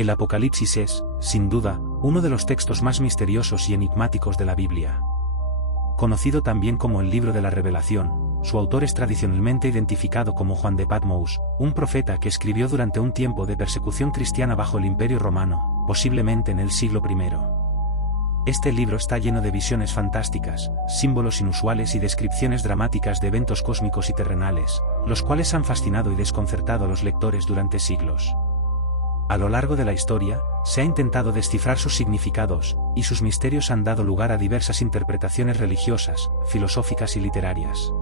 El Apocalipsis es, sin duda, uno de los textos más misteriosos y enigmáticos de la Biblia. Conocido también como el Libro de la Revelación, su autor es tradicionalmente identificado como Juan de Patmos, un profeta que escribió durante un tiempo de persecución cristiana bajo el Imperio Romano, posiblemente en el siglo I. Este libro está lleno de visiones fantásticas, símbolos inusuales y descripciones dramáticas de eventos cósmicos y terrenales, los cuales han fascinado y desconcertado a los lectores durante siglos. A lo largo de la historia, se ha intentado descifrar sus significados, y sus misterios han dado lugar a diversas interpretaciones religiosas, filosóficas y literarias.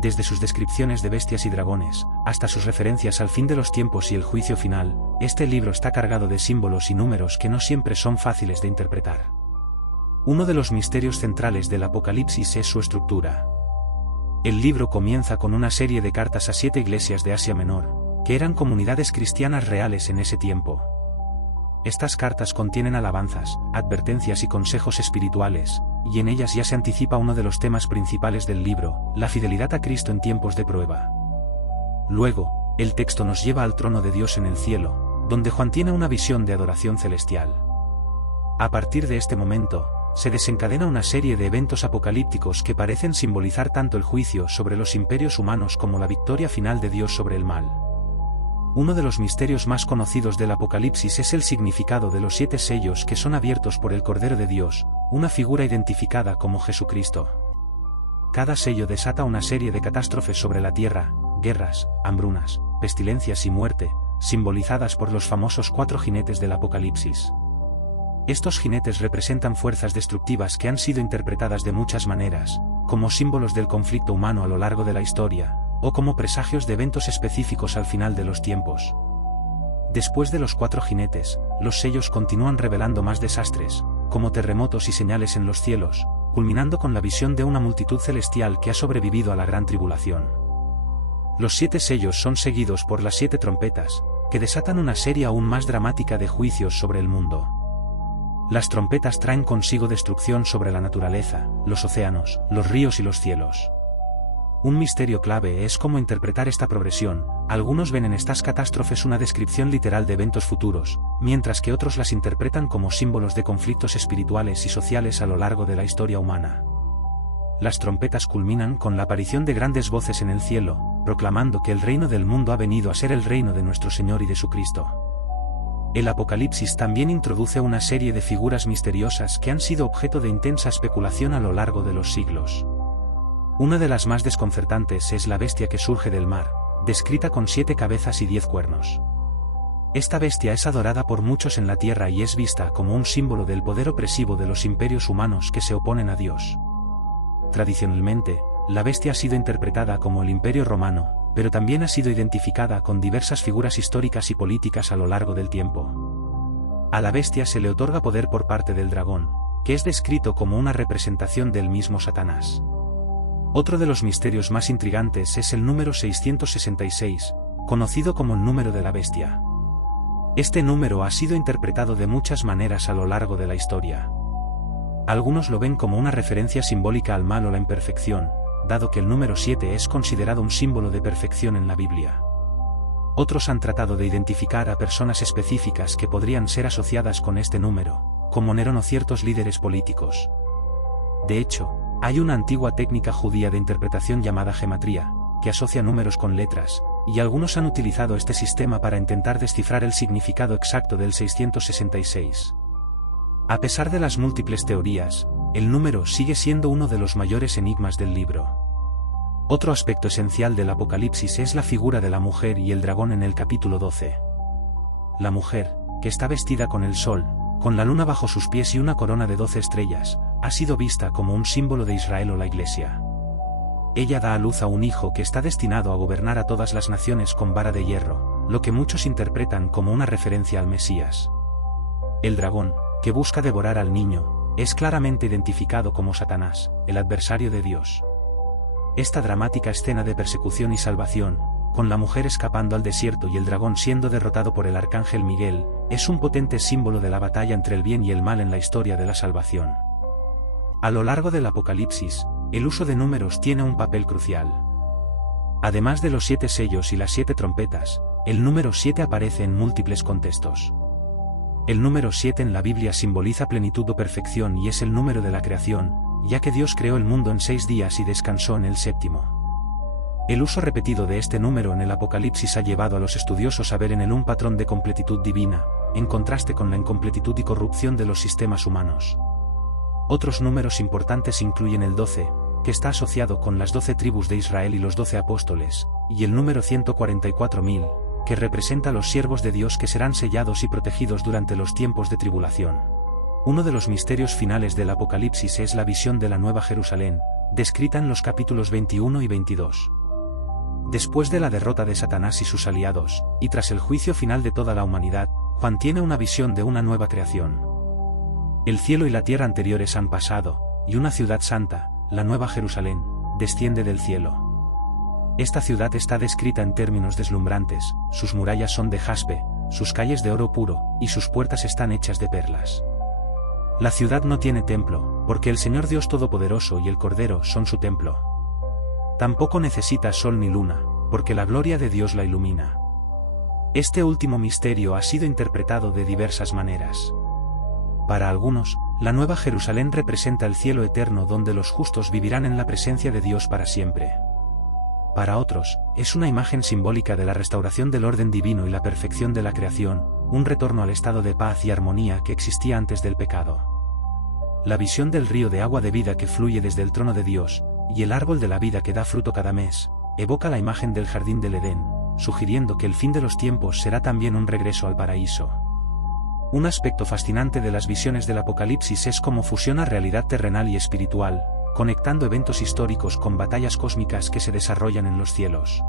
Desde sus descripciones de bestias y dragones, hasta sus referencias al fin de los tiempos y el juicio final, este libro está cargado de símbolos y números que no siempre son fáciles de interpretar. Uno de los misterios centrales del Apocalipsis es su estructura. El libro comienza con una serie de cartas a 7 iglesias de Asia Menor, que eran comunidades cristianas reales en ese tiempo. Estas cartas contienen alabanzas, advertencias y consejos espirituales, y en ellas ya se anticipa uno de los temas principales del libro, la fidelidad a Cristo en tiempos de prueba. Luego, el texto nos lleva al trono de Dios en el cielo, donde Juan tiene una visión de adoración celestial. A partir de este momento, se desencadena una serie de eventos apocalípticos que parecen simbolizar tanto el juicio sobre los imperios humanos como la victoria final de Dios sobre el mal. Uno de los misterios más conocidos del Apocalipsis es el significado de los 7 sellos que son abiertos por el Cordero de Dios, una figura identificada como Jesucristo. Cada sello desata una serie de catástrofes sobre la tierra, guerras, hambrunas, pestilencias y muerte, simbolizadas por los famosos 4 jinetes del Apocalipsis. Estos jinetes representan fuerzas destructivas que han sido interpretadas de muchas maneras, como símbolos del conflicto humano a lo largo de la historia, o como presagios de eventos específicos al final de los tiempos. Después de los 4 jinetes, los sellos continúan revelando más desastres, como terremotos y señales en los cielos, culminando con la visión de una multitud celestial que ha sobrevivido a la gran tribulación. Los 7 sellos son seguidos por las 7 trompetas, que desatan una serie aún más dramática de juicios sobre el mundo. Las trompetas traen consigo destrucción sobre la naturaleza, los océanos, los ríos y los cielos. Un misterio clave es cómo interpretar esta progresión. Algunos ven en estas catástrofes una descripción literal de eventos futuros, mientras que otros las interpretan como símbolos de conflictos espirituales y sociales a lo largo de la historia humana. Las trompetas culminan con la aparición de grandes voces en el cielo, proclamando que el reino del mundo ha venido a ser el reino de nuestro Señor y de su Cristo. El Apocalipsis también introduce una serie de figuras misteriosas que han sido objeto de intensa especulación a lo largo de los siglos. Una de las más desconcertantes es la bestia que surge del mar, descrita con 7 cabezas y 10 cuernos. Esta bestia es adorada por muchos en la tierra y es vista como un símbolo del poder opresivo de los imperios humanos que se oponen a Dios. Tradicionalmente, la bestia ha sido interpretada como el Imperio Romano, pero también ha sido identificada con diversas figuras históricas y políticas a lo largo del tiempo. A la bestia se le otorga poder por parte del dragón, que es descrito como una representación del mismo Satanás. Otro de los misterios más intrigantes es el número 666, conocido como el número de la bestia. Este número ha sido interpretado de muchas maneras a lo largo de la historia. Algunos lo ven como una referencia simbólica al mal o la imperfección, dado que el número 7 es considerado un símbolo de perfección en la Biblia. Otros han tratado de identificar a personas específicas que podrían ser asociadas con este número, como Nerón o ciertos líderes políticos. De hecho, hay una antigua técnica judía de interpretación llamada gematría, que asocia números con letras, y algunos han utilizado este sistema para intentar descifrar el significado exacto del 666. A pesar de las múltiples teorías, el número sigue siendo uno de los mayores enigmas del libro. Otro aspecto esencial del Apocalipsis es la figura de la mujer y el dragón en el capítulo 12. La mujer, que está vestida con el sol, con la luna bajo sus pies y una corona de 12 estrellas, ha sido vista como un símbolo de Israel o la Iglesia. Ella da a luz a un hijo que está destinado a gobernar a todas las naciones con vara de hierro, lo que muchos interpretan como una referencia al Mesías. El dragón, que busca devorar al niño, es claramente identificado como Satanás, el adversario de Dios. Esta dramática escena de persecución y salvación, con la mujer escapando al desierto y el dragón siendo derrotado por el arcángel Miguel, es un potente símbolo de la batalla entre el bien y el mal en la historia de la salvación. A lo largo del Apocalipsis, el uso de números tiene un papel crucial. Además de los 7 sellos y las 7 trompetas, el número 7 aparece en múltiples contextos. El número 7 en la Biblia simboliza plenitud o perfección y es el número de la creación, ya que Dios creó el mundo en 6 días y descansó en el séptimo. El uso repetido de este número en el Apocalipsis ha llevado a los estudiosos a ver en él un patrón de completitud divina, en contraste con la incompletitud y corrupción de los sistemas humanos. Otros números importantes incluyen el 12, que está asociado con las 12 tribus de Israel y los 12 apóstoles, y el número 144.000, que representa a los siervos de Dios que serán sellados y protegidos durante los tiempos de tribulación. Uno de los misterios finales del Apocalipsis es la visión de la Nueva Jerusalén, descrita en los capítulos 21 y 22. Después de la derrota de Satanás y sus aliados, y tras el juicio final de toda la humanidad, Juan tiene una visión de una nueva creación. El cielo y la tierra anteriores han pasado, y una ciudad santa, la Nueva Jerusalén, desciende del cielo. Esta ciudad está descrita en términos deslumbrantes, sus murallas son de jaspe, sus calles de oro puro, y sus puertas están hechas de perlas. La ciudad no tiene templo, porque el Señor Dios Todopoderoso y el Cordero son su templo. Tampoco necesita sol ni luna, porque la gloria de Dios la ilumina. Este último misterio ha sido interpretado de diversas maneras. Para algunos, la Nueva Jerusalén representa el cielo eterno donde los justos vivirán en la presencia de Dios para siempre. Para otros, es una imagen simbólica de la restauración del orden divino y la perfección de la creación, un retorno al estado de paz y armonía que existía antes del pecado. La visión del río de agua de vida que fluye desde el trono de Dios, y el árbol de la vida que da fruto cada mes, evoca la imagen del jardín del Edén, sugiriendo que el fin de los tiempos será también un regreso al paraíso. Un aspecto fascinante de las visiones del Apocalipsis es cómo fusiona realidad terrenal y espiritual, conectando eventos históricos con batallas cósmicas que se desarrollan en los cielos.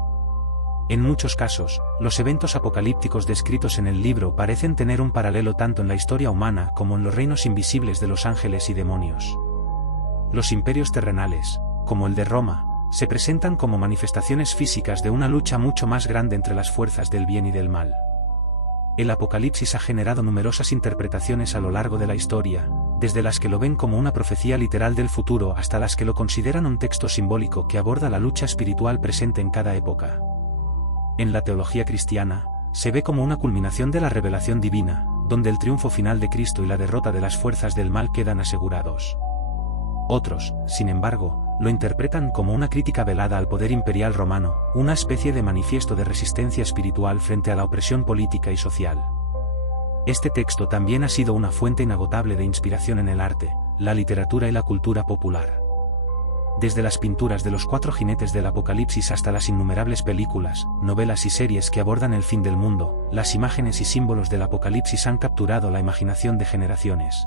En muchos casos, los eventos apocalípticos descritos en el libro parecen tener un paralelo tanto en la historia humana como en los reinos invisibles de los ángeles y demonios. Los imperios terrenales, como el de Roma, se presentan como manifestaciones físicas de una lucha mucho más grande entre las fuerzas del bien y del mal. El Apocalipsis ha generado numerosas interpretaciones a lo largo de la historia, desde las que lo ven como una profecía literal del futuro hasta las que lo consideran un texto simbólico que aborda la lucha espiritual presente en cada época. En la teología cristiana, se ve como una culminación de la revelación divina, donde el triunfo final de Cristo y la derrota de las fuerzas del mal quedan asegurados. Otros, sin embargo, lo interpretan como una crítica velada al poder imperial romano, una especie de manifiesto de resistencia espiritual frente a la opresión política y social. Este texto también ha sido una fuente inagotable de inspiración en el arte, la literatura y la cultura popular. Desde las pinturas de los 4 jinetes del Apocalipsis hasta las innumerables películas, novelas y series que abordan el fin del mundo, las imágenes y símbolos del Apocalipsis han capturado la imaginación de generaciones.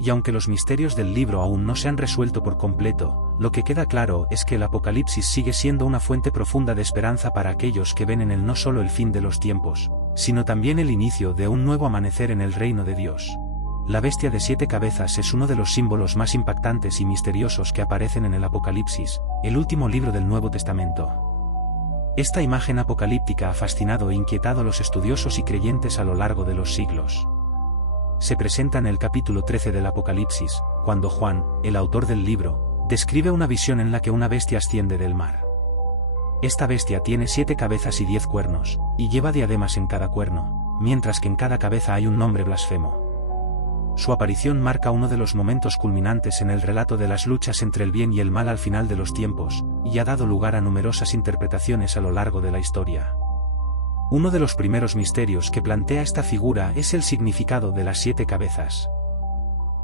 Y aunque los misterios del libro aún no se han resuelto por completo, lo que queda claro es que el Apocalipsis sigue siendo una fuente profunda de esperanza para aquellos que ven en él no solo el fin de los tiempos, sino también el inicio de un nuevo amanecer en el reino de Dios. La bestia de 7 cabezas es uno de los símbolos más impactantes y misteriosos que aparecen en el Apocalipsis, el último libro del Nuevo Testamento. Esta imagen apocalíptica ha fascinado e inquietado a los estudiosos y creyentes a lo largo de los siglos. Se presenta en el capítulo 13 del Apocalipsis, cuando Juan, el autor del libro, describe una visión en la que una bestia asciende del mar. Esta bestia tiene 7 cabezas y 10 cuernos, y lleva diademas en cada cuerno, mientras que en cada cabeza hay un nombre blasfemo. Su aparición marca uno de los momentos culminantes en el relato de las luchas entre el bien y el mal al final de los tiempos, y ha dado lugar a numerosas interpretaciones a lo largo de la historia. Uno de los primeros misterios que plantea esta figura es el significado de las 7 cabezas.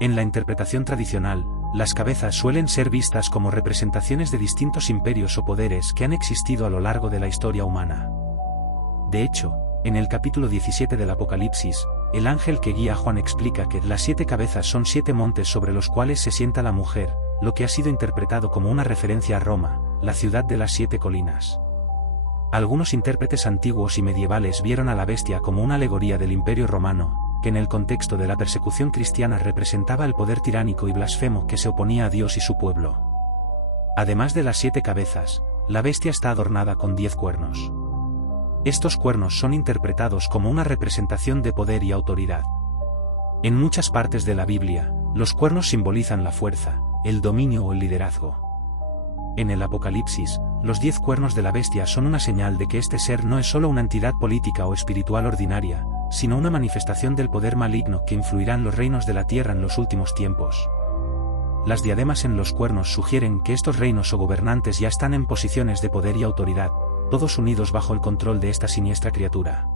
En la interpretación tradicional, las cabezas suelen ser vistas como representaciones de distintos imperios o poderes que han existido a lo largo de la historia humana. De hecho, en el capítulo 17 del Apocalipsis, el ángel que guía a Juan explica que las 7 cabezas son 7 montes sobre los cuales se sienta la mujer, lo que ha sido interpretado como una referencia a Roma, la ciudad de las 7 colinas. Algunos intérpretes antiguos y medievales vieron a la bestia como una alegoría del Imperio Romano, que en el contexto de la persecución cristiana representaba el poder tiránico y blasfemo que se oponía a Dios y su pueblo. Además de las 7 cabezas, la bestia está adornada con 10 cuernos. Estos cuernos son interpretados como una representación de poder y autoridad. En muchas partes de la Biblia, los cuernos simbolizan la fuerza, el dominio o el liderazgo. En el Apocalipsis, los 10 cuernos de la bestia son una señal de que este ser no es solo una entidad política o espiritual ordinaria, sino una manifestación del poder maligno que influirá en los reinos de la tierra en los últimos tiempos. Las diademas en los cuernos sugieren que estos reinos o gobernantes ya están en posiciones de poder y autoridad, todos unidos bajo el control de esta siniestra criatura.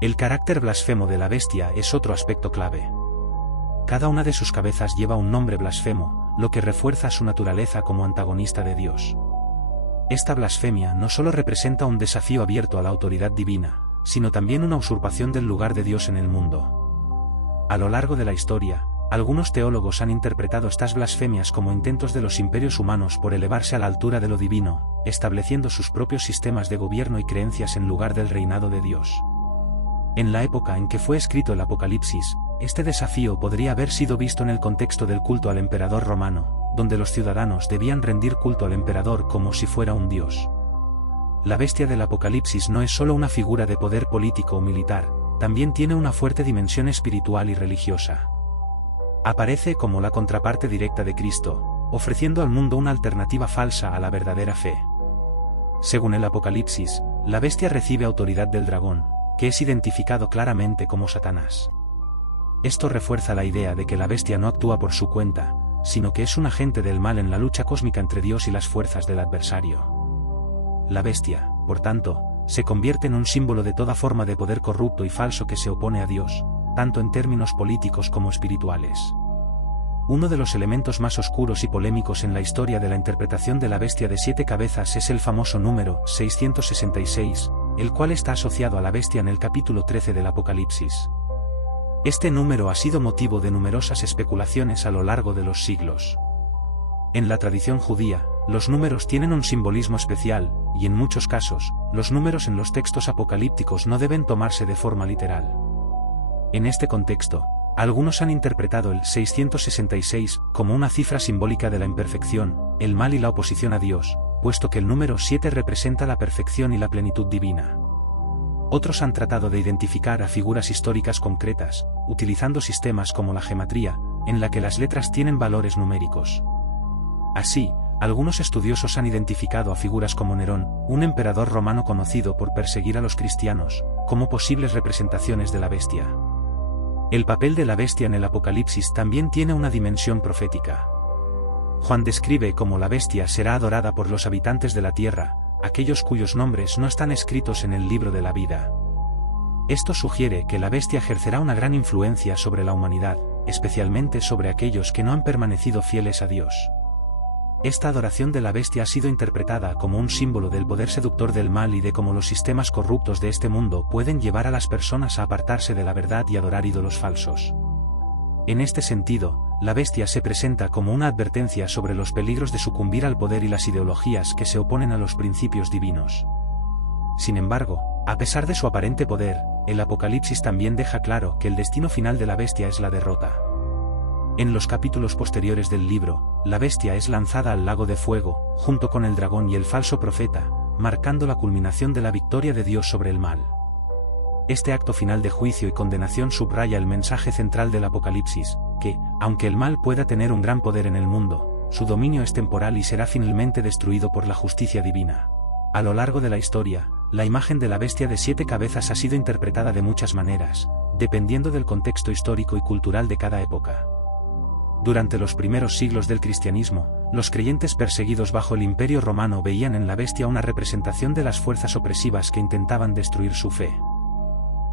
El carácter blasfemo de la bestia es otro aspecto clave. Cada una de sus cabezas lleva un nombre blasfemo, lo que refuerza su naturaleza como antagonista de Dios. Esta blasfemia no solo representa un desafío abierto a la autoridad divina, sino también una usurpación del lugar de Dios en el mundo. A lo largo de la historia, algunos teólogos han interpretado estas blasfemias como intentos de los imperios humanos por elevarse a la altura de lo divino, estableciendo sus propios sistemas de gobierno y creencias en lugar del reinado de Dios. En la época en que fue escrito el Apocalipsis, este desafío podría haber sido visto en el contexto del culto al emperador romano, donde los ciudadanos debían rendir culto al emperador como si fuera un dios. La bestia del Apocalipsis no es solo una figura de poder político o militar, también tiene una fuerte dimensión espiritual y religiosa. Aparece como la contraparte directa de Cristo, ofreciendo al mundo una alternativa falsa a la verdadera fe. Según el Apocalipsis, la bestia recibe autoridad del dragón, que es identificado claramente como Satanás. Esto refuerza la idea de que la bestia no actúa por su cuenta, sino que es un agente del mal en la lucha cósmica entre Dios y las fuerzas del adversario. La bestia, por tanto, se convierte en un símbolo de toda forma de poder corrupto y falso que se opone a Dios, tanto en términos políticos como espirituales. Uno de los elementos más oscuros y polémicos en la historia de la interpretación de la bestia de 7 cabezas es el famoso número 666, el cual está asociado a la bestia en el capítulo 13 del Apocalipsis. Este número ha sido motivo de numerosas especulaciones a lo largo de los siglos. En la tradición judía, los números tienen un simbolismo especial, y en muchos casos, los números en los textos apocalípticos no deben tomarse de forma literal. En este contexto, algunos han interpretado el 666 como una cifra simbólica de la imperfección, el mal y la oposición a Dios, puesto que el número 7 representa la perfección y la plenitud divina. Otros han tratado de identificar a figuras históricas concretas, utilizando sistemas como la gematría, en la que las letras tienen valores numéricos. Así, algunos estudiosos han identificado a figuras como Nerón, un emperador romano conocido por perseguir a los cristianos, como posibles representaciones de la bestia. El papel de la bestia en el Apocalipsis también tiene una dimensión profética. Juan describe cómo la bestia será adorada por los habitantes de la tierra, aquellos cuyos nombres no están escritos en el libro de la vida. Esto sugiere que la bestia ejercerá una gran influencia sobre la humanidad, especialmente sobre aquellos que no han permanecido fieles a Dios. Esta adoración de la bestia ha sido interpretada como un símbolo del poder seductor del mal y de cómo los sistemas corruptos de este mundo pueden llevar a las personas a apartarse de la verdad y adorar ídolos falsos. En este sentido, la bestia se presenta como una advertencia sobre los peligros de sucumbir al poder y las ideologías que se oponen a los principios divinos. Sin embargo, a pesar de su aparente poder, el Apocalipsis también deja claro que el destino final de la bestia es la derrota. En los capítulos posteriores del libro, la bestia es lanzada al lago de fuego, junto con el dragón y el falso profeta, marcando la culminación de la victoria de Dios sobre el mal. Este acto final de juicio y condenación subraya el mensaje central del Apocalipsis, que, aunque el mal pueda tener un gran poder en el mundo, su dominio es temporal y será finalmente destruido por la justicia divina. A lo largo de la historia, la imagen de la bestia de 7 cabezas ha sido interpretada de muchas maneras, dependiendo del contexto histórico y cultural de cada época. Durante los primeros siglos del cristianismo, los creyentes perseguidos bajo el Imperio Romano veían en la bestia una representación de las fuerzas opresivas que intentaban destruir su fe.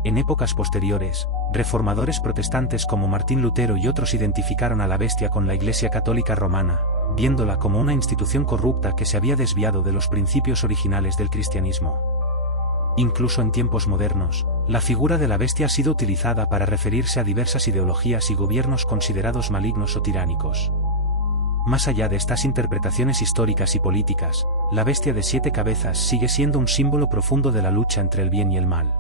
En épocas posteriores, reformadores protestantes como Martín Lutero y otros identificaron a la bestia con la Iglesia Católica Romana, viéndola como una institución corrupta que se había desviado de los principios originales del cristianismo. Incluso en tiempos modernos, la figura de la bestia ha sido utilizada para referirse a diversas ideologías y gobiernos considerados malignos o tiránicos. Más allá de estas interpretaciones históricas y políticas, la bestia de 7 cabezas sigue siendo un símbolo profundo de la lucha entre el bien y el mal.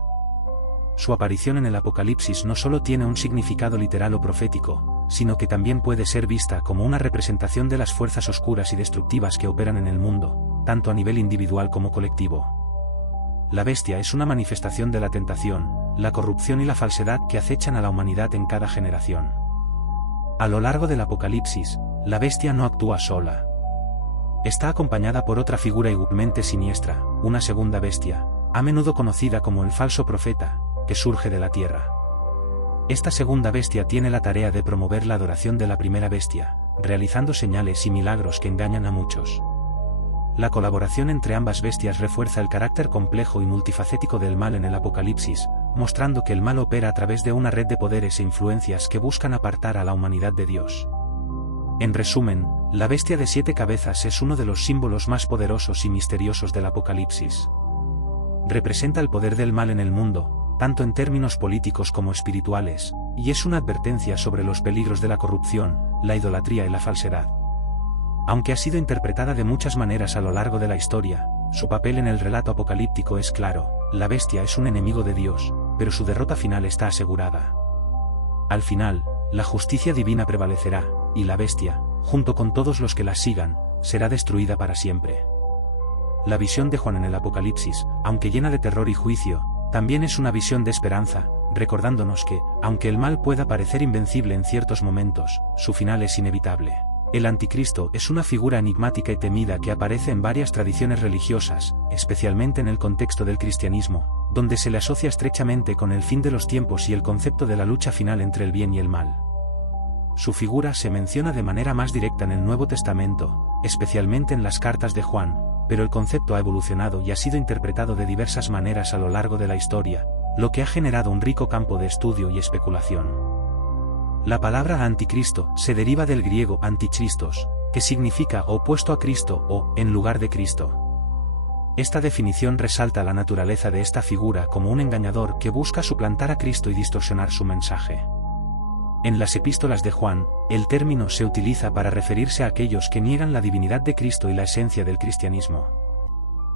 Su aparición en el Apocalipsis no solo tiene un significado literal o profético, sino que también puede ser vista como una representación de las fuerzas oscuras y destructivas que operan en el mundo, tanto a nivel individual como colectivo. La bestia es una manifestación de la tentación, la corrupción y la falsedad que acechan a la humanidad en cada generación. A lo largo del Apocalipsis, la bestia no actúa sola. Está acompañada por otra figura igualmente siniestra, una segunda bestia, a menudo conocida como el falso profeta, que surge de la tierra. Esta segunda bestia tiene la tarea de promover la adoración de la primera bestia, realizando señales y milagros que engañan a muchos. La colaboración entre ambas bestias refuerza el carácter complejo y multifacético del mal en el Apocalipsis, mostrando que el mal opera a través de una red de poderes e influencias que buscan apartar a la humanidad de Dios. En resumen, la bestia de 7 cabezas es uno de los símbolos más poderosos y misteriosos del Apocalipsis. Representa el poder del mal en el mundo, tanto en términos políticos como espirituales, y es una advertencia sobre los peligros de la corrupción, la idolatría y la falsedad. Aunque ha sido interpretada de muchas maneras a lo largo de la historia, su papel en el relato apocalíptico es claro: la bestia es un enemigo de Dios, pero su derrota final está asegurada. Al final, la justicia divina prevalecerá, y la bestia, junto con todos los que la sigan, será destruida para siempre. La visión de Juan en el Apocalipsis, aunque llena de terror y juicio, también es una visión de esperanza, recordándonos que, aunque el mal pueda parecer invencible en ciertos momentos, su final es inevitable. El Anticristo es una figura enigmática y temida que aparece en varias tradiciones religiosas, especialmente en el contexto del cristianismo, donde se le asocia estrechamente con el fin de los tiempos y el concepto de la lucha final entre el bien y el mal. Su figura se menciona de manera más directa en el Nuevo Testamento, especialmente en las cartas de Juan, pero el concepto ha evolucionado y ha sido interpretado de diversas maneras a lo largo de la historia, lo que ha generado un rico campo de estudio y especulación. La palabra anticristo se deriva del griego antichristos, que significa opuesto a Cristo o en lugar de Cristo. Esta definición resalta la naturaleza de esta figura como un engañador que busca suplantar a Cristo y distorsionar su mensaje. En las epístolas de Juan, el término se utiliza para referirse a aquellos que niegan la divinidad de Cristo y la esencia del cristianismo.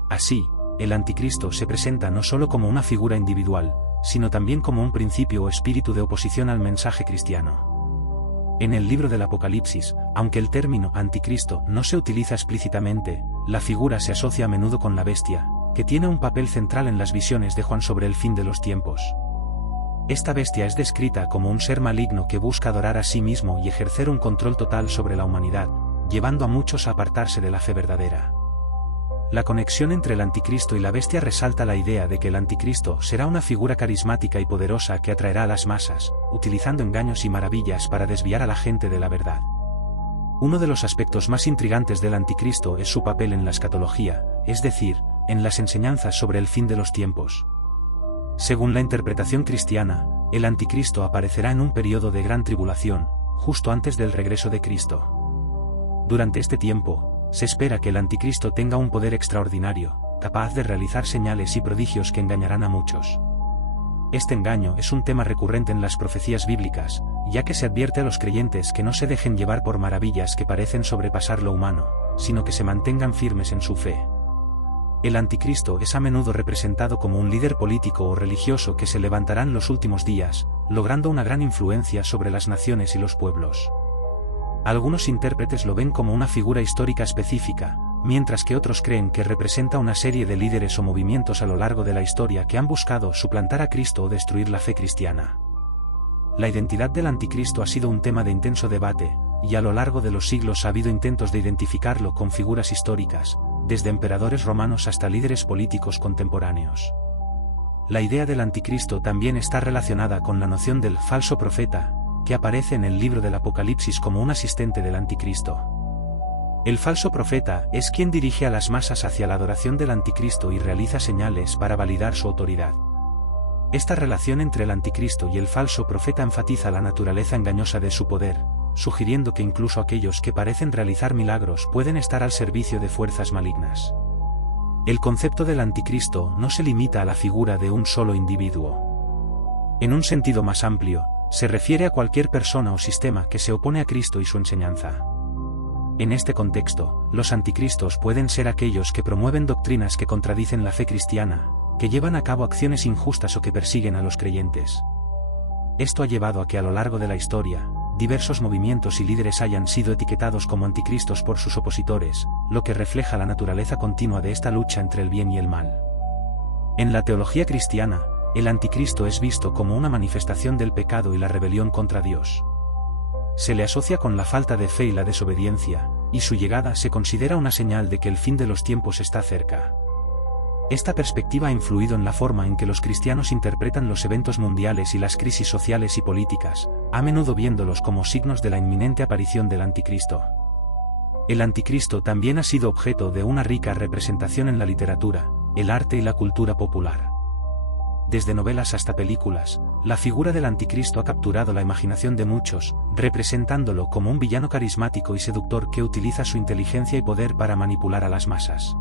Así, el anticristo se presenta no solo como una figura individual, sino también como un principio o espíritu de oposición al mensaje cristiano. En el libro del Apocalipsis, aunque el término anticristo no se utiliza explícitamente, la figura se asocia a menudo con la bestia, que tiene un papel central en las visiones de Juan sobre el fin de los tiempos. Esta bestia es descrita como un ser maligno que busca adorar a sí mismo y ejercer un control total sobre la humanidad, llevando a muchos a apartarse de la fe verdadera. La conexión entre el anticristo y la bestia resalta la idea de que el anticristo será una figura carismática y poderosa que atraerá a las masas, utilizando engaños y maravillas para desviar a la gente de la verdad. Uno de los aspectos más intrigantes del anticristo es su papel en la escatología, es decir, en las enseñanzas sobre el fin de los tiempos. Según la interpretación cristiana, el anticristo aparecerá en un periodo de gran tribulación, justo antes del regreso de Cristo. Durante este tiempo, se espera que el anticristo tenga un poder extraordinario, capaz de realizar señales y prodigios que engañarán a muchos. Este engaño es un tema recurrente en las profecías bíblicas, ya que se advierte a los creyentes que no se dejen llevar por maravillas que parecen sobrepasar lo humano, sino que se mantengan firmes en su fe. El anticristo es a menudo representado como un líder político o religioso que se levantará en los últimos días, logrando una gran influencia sobre las naciones y los pueblos. Algunos intérpretes lo ven como una figura histórica específica, mientras que otros creen que representa una serie de líderes o movimientos a lo largo de la historia que han buscado suplantar a Cristo o destruir la fe cristiana. La identidad del anticristo ha sido un tema de intenso debate, y a lo largo de los siglos ha habido intentos de identificarlo con figuras históricas, desde emperadores romanos hasta líderes políticos contemporáneos. La idea del anticristo también está relacionada con la noción del falso profeta, que aparece en el libro del Apocalipsis como un asistente del anticristo. El falso profeta es quien dirige a las masas hacia la adoración del anticristo y realiza señales para validar su autoridad. Esta relación entre el anticristo y el falso profeta enfatiza la naturaleza engañosa de su poder, sugiriendo que incluso aquellos que parecen realizar milagros pueden estar al servicio de fuerzas malignas. El concepto del anticristo no se limita a la figura de un solo individuo. En un sentido más amplio, se refiere a cualquier persona o sistema que se opone a Cristo y su enseñanza. En este contexto, los anticristos pueden ser aquellos que promueven doctrinas que contradicen la fe cristiana, que llevan a cabo acciones injustas o que persiguen a los creyentes. Esto ha llevado a que a lo largo de la historia, diversos movimientos y líderes hayan sido etiquetados como anticristos por sus opositores, lo que refleja la naturaleza continua de esta lucha entre el bien y el mal. En la teología cristiana, el anticristo es visto como una manifestación del pecado y la rebelión contra Dios. Se le asocia con la falta de fe y la desobediencia, y su llegada se considera una señal de que el fin de los tiempos está cerca. Esta perspectiva ha influido en la forma en que los cristianos interpretan los eventos mundiales y las crisis sociales y políticas, a menudo viéndolos como signos de la inminente aparición del Anticristo. El Anticristo también ha sido objeto de una rica representación en la literatura, el arte y la cultura popular. Desde novelas hasta películas, la figura del Anticristo ha capturado la imaginación de muchos, representándolo como un villano carismático y seductor que utiliza su inteligencia y poder para manipular a las masas.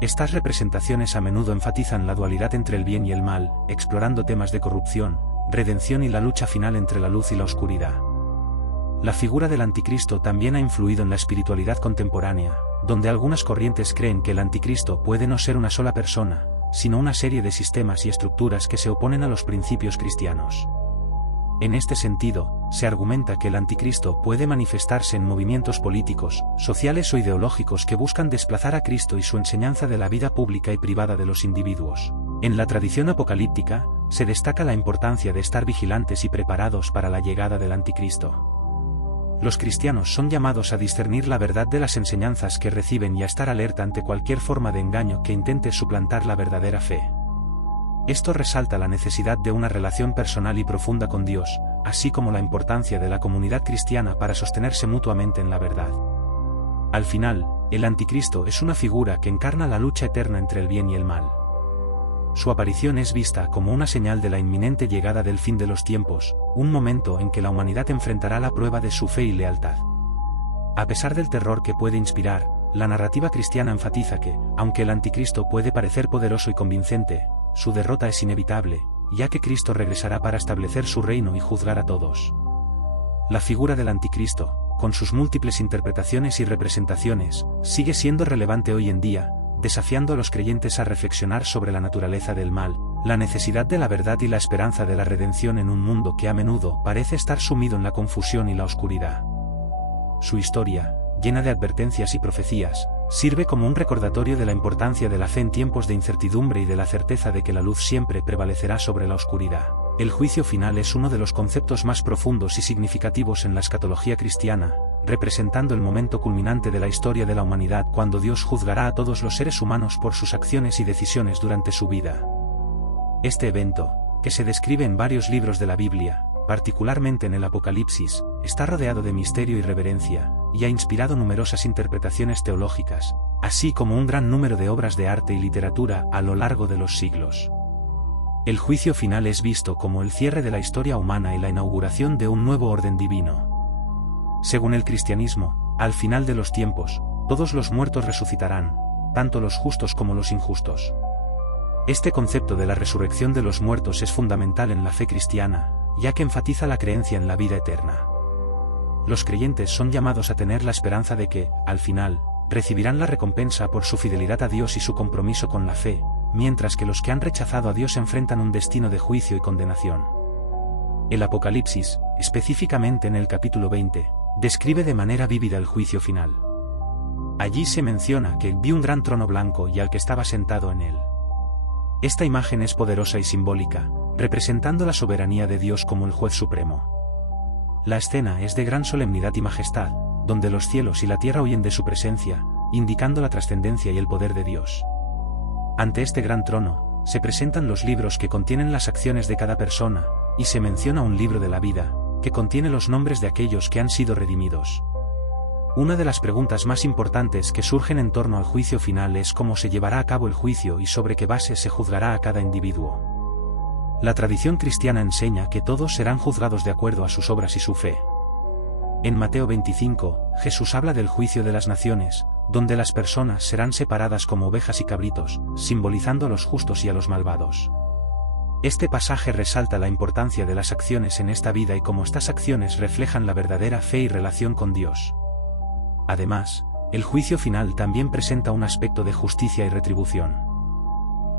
Estas representaciones a menudo enfatizan la dualidad entre el bien y el mal, explorando temas de corrupción, redención y la lucha final entre la luz y la oscuridad. La figura del Anticristo también ha influido en la espiritualidad contemporánea, donde algunas corrientes creen que el Anticristo puede no ser una sola persona, sino una serie de sistemas y estructuras que se oponen a los principios cristianos. En este sentido, se argumenta que el Anticristo puede manifestarse en movimientos políticos, sociales o ideológicos que buscan desplazar a Cristo y su enseñanza de la vida pública y privada de los individuos. En la tradición apocalíptica, se destaca la importancia de estar vigilantes y preparados para la llegada del Anticristo. Los cristianos son llamados a discernir la verdad de las enseñanzas que reciben y a estar alerta ante cualquier forma de engaño que intente suplantar la verdadera fe. Esto resalta la necesidad de una relación personal y profunda con Dios, así como la importancia de la comunidad cristiana para sostenerse mutuamente en la verdad. Al final, el Anticristo es una figura que encarna la lucha eterna entre el bien y el mal. Su aparición es vista como una señal de la inminente llegada del fin de los tiempos, un momento en que la humanidad enfrentará la prueba de su fe y lealtad. A pesar del terror que puede inspirar, la narrativa cristiana enfatiza que, aunque el Anticristo puede parecer poderoso y convincente, su derrota es inevitable, ya que Cristo regresará para establecer su reino y juzgar a todos. La figura del Anticristo, con sus múltiples interpretaciones y representaciones, sigue siendo relevante hoy en día, desafiando a los creyentes a reflexionar sobre la naturaleza del mal, la necesidad de la verdad y la esperanza de la redención en un mundo que a menudo parece estar sumido en la confusión y la oscuridad. Su historia, llena de advertencias y profecías, sirve como un recordatorio de la importancia de la fe en tiempos de incertidumbre y de la certeza de que la luz siempre prevalecerá sobre la oscuridad. El juicio final es uno de los conceptos más profundos y significativos en la escatología cristiana, representando el momento culminante de la historia de la humanidad cuando Dios juzgará a todos los seres humanos por sus acciones y decisiones durante su vida. Este evento, que se describe en varios libros de la Biblia, particularmente en el Apocalipsis, está rodeado de misterio y reverencia, y ha inspirado numerosas interpretaciones teológicas, así como un gran número de obras de arte y literatura a lo largo de los siglos. El juicio final es visto como el cierre de la historia humana y la inauguración de un nuevo orden divino. Según el cristianismo, al final de los tiempos, todos los muertos resucitarán, tanto los justos como los injustos. Este concepto de la resurrección de los muertos es fundamental en la fe cristiana, ya que enfatiza la creencia en la vida eterna. Los creyentes son llamados a tener la esperanza de que, al final, recibirán la recompensa por su fidelidad a Dios y su compromiso con la fe, mientras que los que han rechazado a Dios enfrentan un destino de juicio y condenación. El Apocalipsis, específicamente en el capítulo 20, describe de manera vívida el juicio final. Allí se menciona que vi un gran trono blanco y al que estaba sentado en él. Esta imagen es poderosa y simbólica, representando la soberanía de Dios como el juez supremo. La escena es de gran solemnidad y majestad, donde los cielos y la tierra huyen de su presencia, indicando la trascendencia y el poder de Dios. Ante este gran trono, se presentan los libros que contienen las acciones de cada persona, y se menciona un libro de la vida, que contiene los nombres de aquellos que han sido redimidos. Una de las preguntas más importantes que surgen en torno al juicio final es cómo se llevará a cabo el juicio y sobre qué base se juzgará a cada individuo. La tradición cristiana enseña que todos serán juzgados de acuerdo a sus obras y su fe. En Mateo 25, Jesús habla del juicio de las naciones, donde las personas serán separadas como ovejas y cabritos, simbolizando a los justos y a los malvados. Este pasaje resalta la importancia de las acciones en esta vida y cómo estas acciones reflejan la verdadera fe y relación con Dios. Además, el juicio final también presenta un aspecto de justicia y retribución.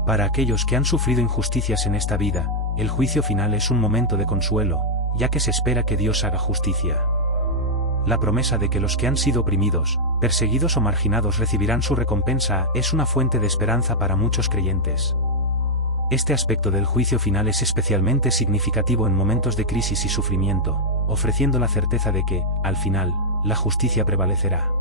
Para aquellos que han sufrido injusticias en esta vida, el juicio final es un momento de consuelo, ya que se espera que Dios haga justicia. La promesa de que los que han sido oprimidos, perseguidos o marginados recibirán su recompensa es una fuente de esperanza para muchos creyentes. Este aspecto del juicio final es especialmente significativo en momentos de crisis y sufrimiento, ofreciendo la certeza de que, al final, la justicia prevalecerá.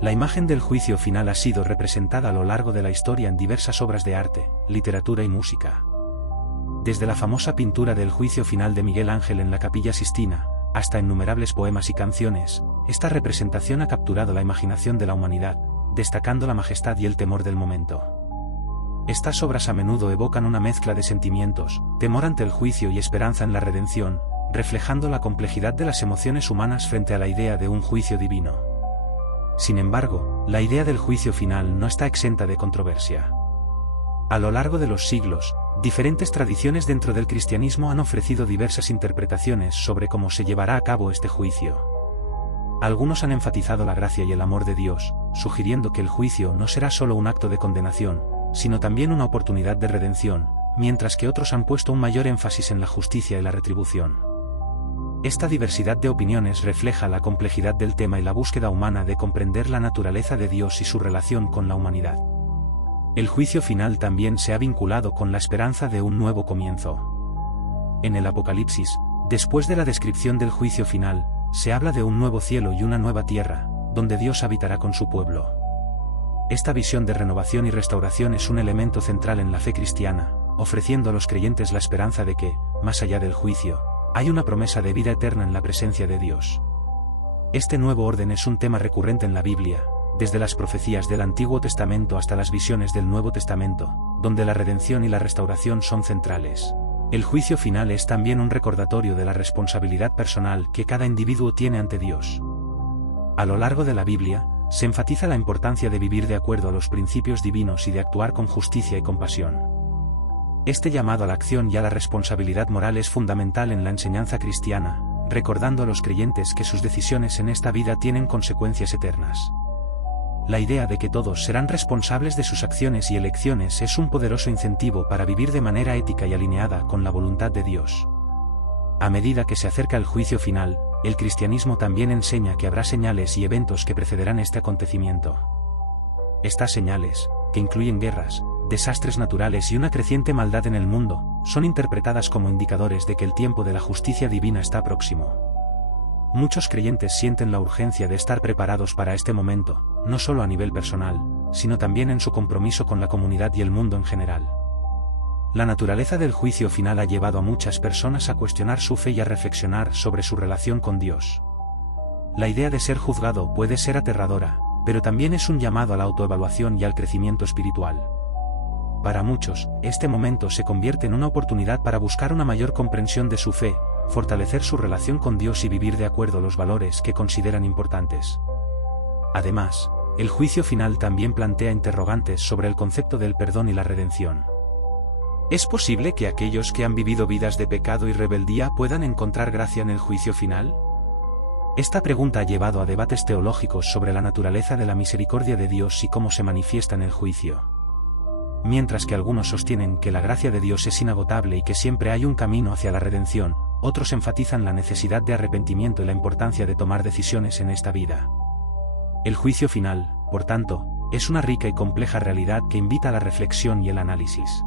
La imagen del juicio final ha sido representada a lo largo de la historia en diversas obras de arte, literatura y música. Desde la famosa pintura del juicio final de Miguel Ángel en la Capilla Sistina, hasta innumerables poemas y canciones, esta representación ha capturado la imaginación de la humanidad, destacando la majestad y el temor del momento. Estas obras a menudo evocan una mezcla de sentimientos, temor ante el juicio y esperanza en la redención, reflejando la complejidad de las emociones humanas frente a la idea de un juicio divino. Sin embargo, la idea del juicio final no está exenta de controversia. A lo largo de los siglos, diferentes tradiciones dentro del cristianismo han ofrecido diversas interpretaciones sobre cómo se llevará a cabo este juicio. Algunos han enfatizado la gracia y el amor de Dios, sugiriendo que el juicio no será solo un acto de condenación, sino también una oportunidad de redención, mientras que otros han puesto un mayor énfasis en la justicia y la retribución. Esta diversidad de opiniones refleja la complejidad del tema y la búsqueda humana de comprender la naturaleza de Dios y su relación con la humanidad. El juicio final también se ha vinculado con la esperanza de un nuevo comienzo. En el Apocalipsis, después de la descripción del juicio final, se habla de un nuevo cielo y una nueva tierra, donde Dios habitará con su pueblo. Esta visión de renovación y restauración es un elemento central en la fe cristiana, ofreciendo a los creyentes la esperanza de que, más allá del juicio, hay una promesa de vida eterna en la presencia de Dios. Este nuevo orden es un tema recurrente en la Biblia, desde las profecías del Antiguo Testamento hasta las visiones del Nuevo Testamento, donde la redención y la restauración son centrales. El juicio final es también un recordatorio de la responsabilidad personal que cada individuo tiene ante Dios. A lo largo de la Biblia, se enfatiza la importancia de vivir de acuerdo a los principios divinos y de actuar con justicia y compasión. Este llamado a la acción y a la responsabilidad moral es fundamental en la enseñanza cristiana, recordando a los creyentes que sus decisiones en esta vida tienen consecuencias eternas. La idea de que todos serán responsables de sus acciones y elecciones es un poderoso incentivo para vivir de manera ética y alineada con la voluntad de Dios. A medida que se acerca el juicio final, el cristianismo también enseña que habrá señales y eventos que precederán este acontecimiento. Estas señales, que incluyen guerras, desastres naturales y una creciente maldad en el mundo, son interpretadas como indicadores de que el tiempo de la justicia divina está próximo. Muchos creyentes sienten la urgencia de estar preparados para este momento, no solo a nivel personal, sino también en su compromiso con la comunidad y el mundo en general. La naturaleza del juicio final ha llevado a muchas personas a cuestionar su fe y a reflexionar sobre su relación con Dios. La idea de ser juzgado puede ser aterradora, pero también es un llamado a la autoevaluación y al crecimiento espiritual. Para muchos, este momento se convierte en una oportunidad para buscar una mayor comprensión de su fe, fortalecer su relación con Dios y vivir de acuerdo a los valores que consideran importantes. Además, el juicio final también plantea interrogantes sobre el concepto del perdón y la redención. ¿Es posible que aquellos que han vivido vidas de pecado y rebeldía puedan encontrar gracia en el juicio final? Esta pregunta ha llevado a debates teológicos sobre la naturaleza de la misericordia de Dios y cómo se manifiesta en el juicio. Mientras que algunos sostienen que la gracia de Dios es inagotable y que siempre hay un camino hacia la redención, otros enfatizan la necesidad de arrepentimiento y la importancia de tomar decisiones en esta vida. El juicio final, por tanto, es una rica y compleja realidad que invita a la reflexión y el análisis.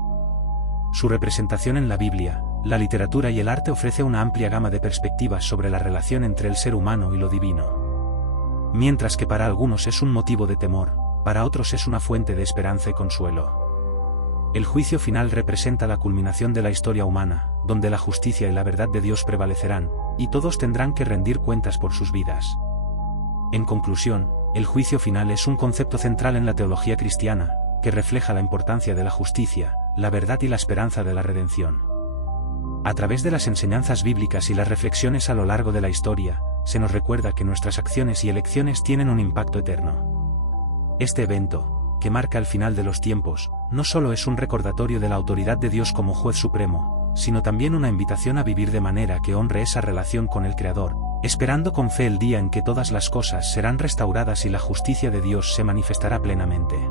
Su representación en la Biblia, la literatura y el arte ofrece una amplia gama de perspectivas sobre la relación entre el ser humano y lo divino. Mientras que para algunos es un motivo de temor, para otros es una fuente de esperanza y consuelo. El juicio final representa la culminación de la historia humana, donde la justicia y la verdad de Dios prevalecerán, y todos tendrán que rendir cuentas por sus vidas. En conclusión, el juicio final es un concepto central en la teología cristiana, que refleja la importancia de la justicia, la verdad y la esperanza de la redención. A través de las enseñanzas bíblicas y las reflexiones a lo largo de la historia, se nos recuerda que nuestras acciones y elecciones tienen un impacto eterno. Este evento, que marca el final de los tiempos, no solo es un recordatorio de la autoridad de Dios como juez supremo, sino también una invitación a vivir de manera que honre esa relación con el Creador, esperando con fe el día en que todas las cosas serán restauradas y la justicia de Dios se manifestará plenamente.